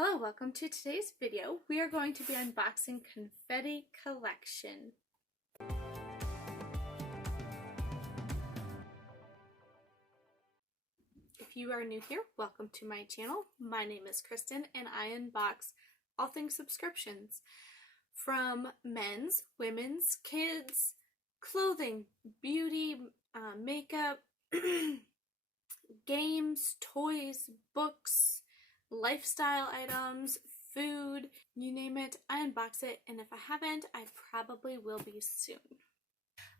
Hello, welcome to today's video. We are going to be unboxing Confetti Collection. If you are new here, welcome to my channel. My name is Kristen and I unbox all things subscriptions. From men's, women's, kids, clothing, beauty, makeup, games, toys, books, lifestyle items, food, you name it, I unbox it, and if I haven't, I probably will be soon.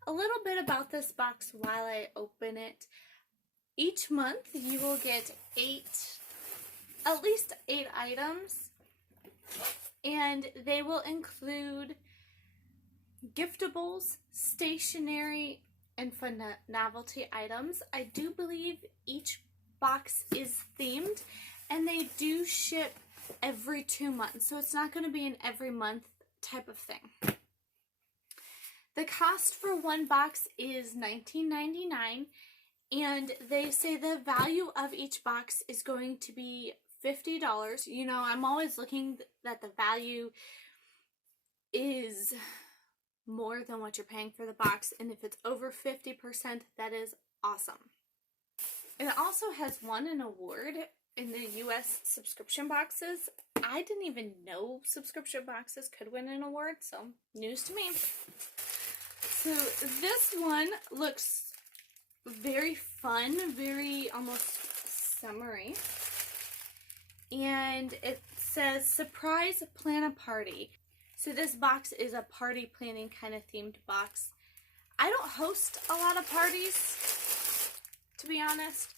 A little bit about this box while I open it. Each month you will get at least 8 items, and they will include giftables, stationery, and fun novelty items. I do believe each box is themed, and they do ship every 2 months, so it's not going to be an every month type of thing. The cost for one box is $19.99, and they say the value of each box is going to be $50. You know, I'm always looking that the value is more than what you're paying for the box, and if it's over 50%, that is awesome. It also has won an award in the US subscription boxes. I didn't even know subscription boxes could win an award, so news to me. So this one looks very fun, very almost summery. And it says, surprise plan a party. So this box is a party planning kind of themed box. I don't host a lot of parties, to be honest.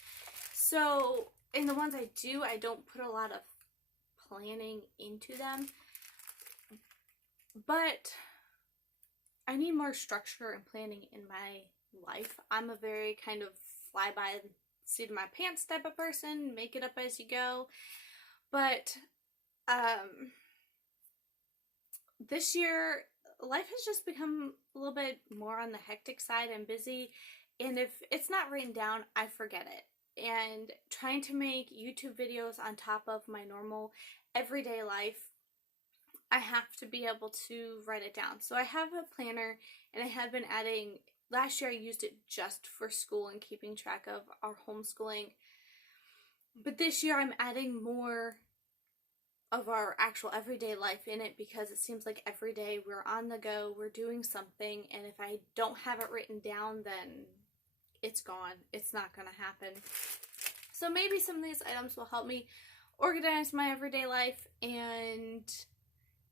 So in the ones I do, I don't put a lot of planning into them. But I need more structure and planning in my life. I'm a very kind of fly by the seat of my pants type of person, make it up as you go. But this year, life has just become a little bit more on the hectic side and busy, and if it's not written down, I forget it. And trying to make YouTube videos on top of my normal everyday life, I have to be able to write it down. So I have a planner, and I have been adding, last year I used it just for school and keeping track of our homeschooling. But this year I'm adding more of our actual everyday life in it, because it seems like every day we're on the go, we're doing something, and if I don't have it written down, then it's gone. It's not going to happen. So maybe some of these items will help me organize my everyday life, and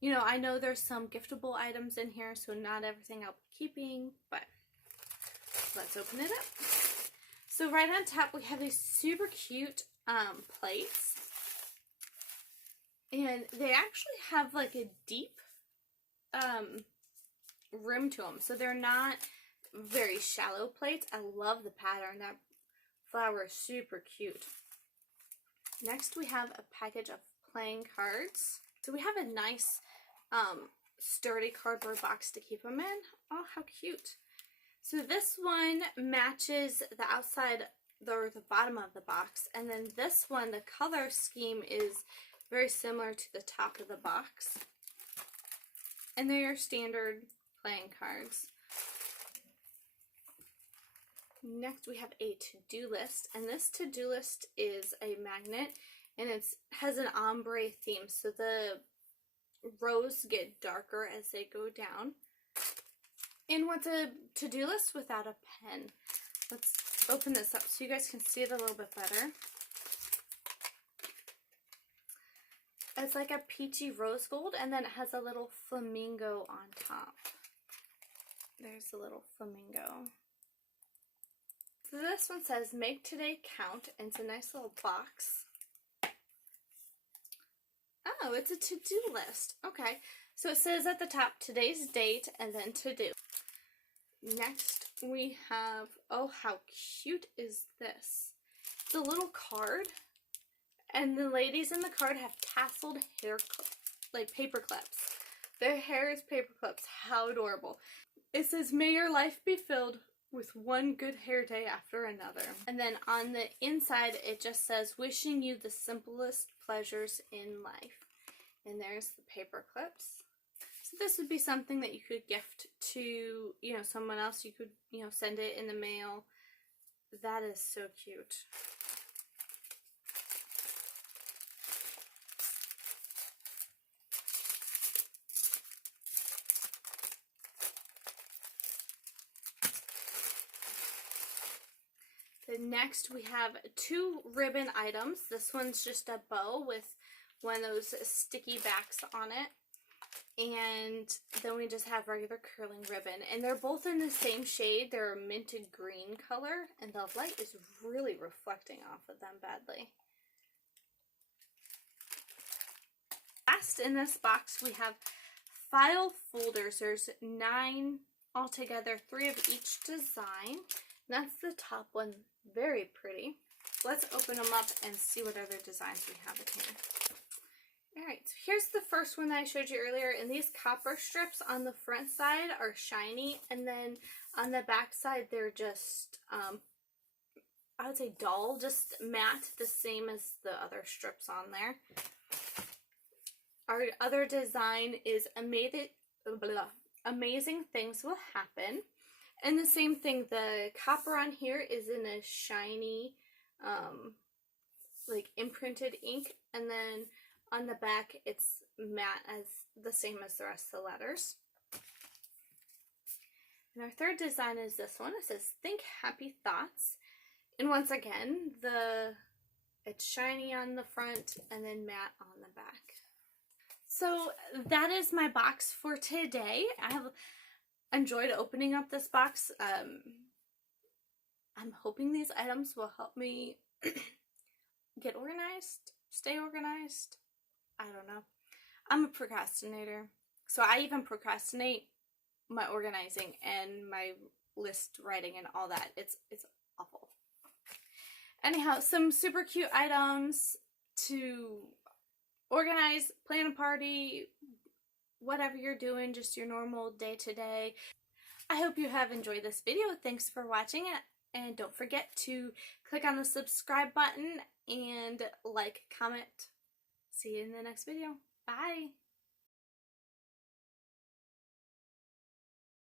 you know, I know there's some giftable items in here, so not everything I'll be keeping, but let's open it up. So right on top we have these super cute plates. And they actually have like a deep rim to them. So they're not very shallow plates. I love the pattern. That flower is super cute. Next we have a package of playing cards. So we have a nice sturdy cardboard box to keep them in. Oh, how cute. So this one matches the outside or the bottom of the box. And then this one, the color scheme is very similar to the top of the box. And they're your standard playing cards. Next we have a to-do list. And this to-do list is a magnet. And it has an ombre theme. So the rows get darker as they go down. And what's a to-do list without a pen? Let's open this up so you guys can see it a little bit better. It's like a peachy rose gold, and then it has a little flamingo on top. There's a little flamingo. So this one says, make today count, and it's a nice little box. Oh, it's a to-do list. Okay, so it says at the top, today's date, and then to-do. Next, we have, oh, how cute is this? It's a little card. And the ladies in the card have tasseled hair, like paper clips. Their hair is paper clips. How adorable. It says, may your life be filled with one good hair day after another. And then on the inside, it just says, wishing you the simplest pleasures in life. And there's the paper clips. So this would be something that you could gift to, you know, someone else. You could, you know, send it in the mail. That is so cute. Then next we have 2 ribbon items. This one's just a bow with one of those sticky backs on it. And then we just have regular curling ribbon. And they're both in the same shade. They're a minted green color. And the light is really reflecting off of them badly. Last in this box we have file folders. There's 9 altogether, 3 of each design. That's the top one. Very pretty. Let's open them up and see what other designs we have in here. Alright, so here's the first one that I showed you earlier, and these copper strips on the front side are shiny, and then on the back side they're just, I would say dull, just matte, the same as the other strips on there. Our other design is Amazing Things Will Happen. And the same thing, the copper on here is in a shiny, like imprinted ink, and then on the back it's matte, as the same as the rest of the letters. And our third design is this one. It says Think Happy Thoughts. And once again, it's shiny on the front and then matte on the back. So that is my box for today. I have enjoyed opening up this box. I'm hoping these items will help me get organized, stay organized. I don't know. I'm a procrastinator, so I even procrastinate my organizing and my list writing and all that. It's awful. Anyhow, some super cute items to organize, plan a party, whatever you're doing, just your normal day-to-day. I hope you have enjoyed this video. Thanks for watching it, and don't forget to click on the subscribe button and like, comment. See you in the next video. Bye!